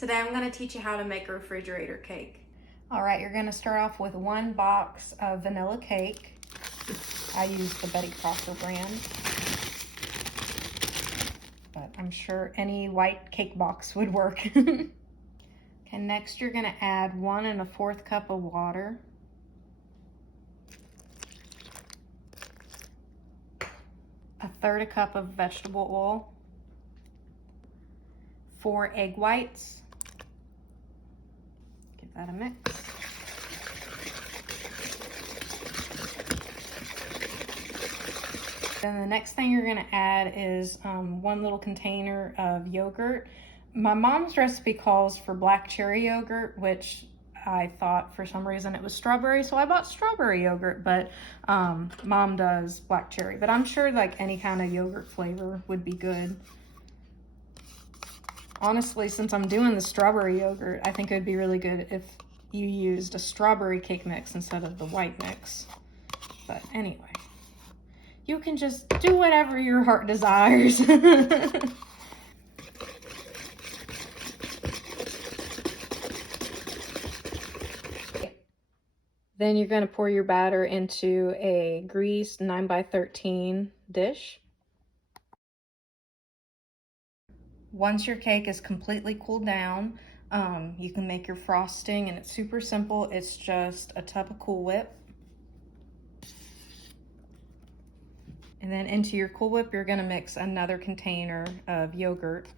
Today I'm going to teach you how to make a refrigerator cake. All right, you're gonna start off with 1 box of vanilla cake. I use the Betty Crocker brand, but I'm sure any white cake box would work. Okay, next you're gonna add 1 1/4 cup of water. A 1/3 cup of vegetable oil. 4 egg whites. Give that a mix. Then the next thing you're gonna add is 1 little container of yogurt. My mom's recipe calls for black cherry yogurt, which I thought for some reason it was strawberry, so I bought strawberry yogurt, but Mom does black cherry. But I'm sure like any kind of yogurt flavor would be good. Honestly, since I'm doing the strawberry yogurt, I think it would be really good if you used a strawberry cake mix instead of the white mix. But anyway, you can just do whatever your heart desires. Then you're going to pour your batter into a greased 9x13 dish. Once your cake is completely cooled down, you can make your frosting, and it's super simple. It's just a tub of Cool Whip. And then into your Cool Whip, you're gonna mix another container of yogurt.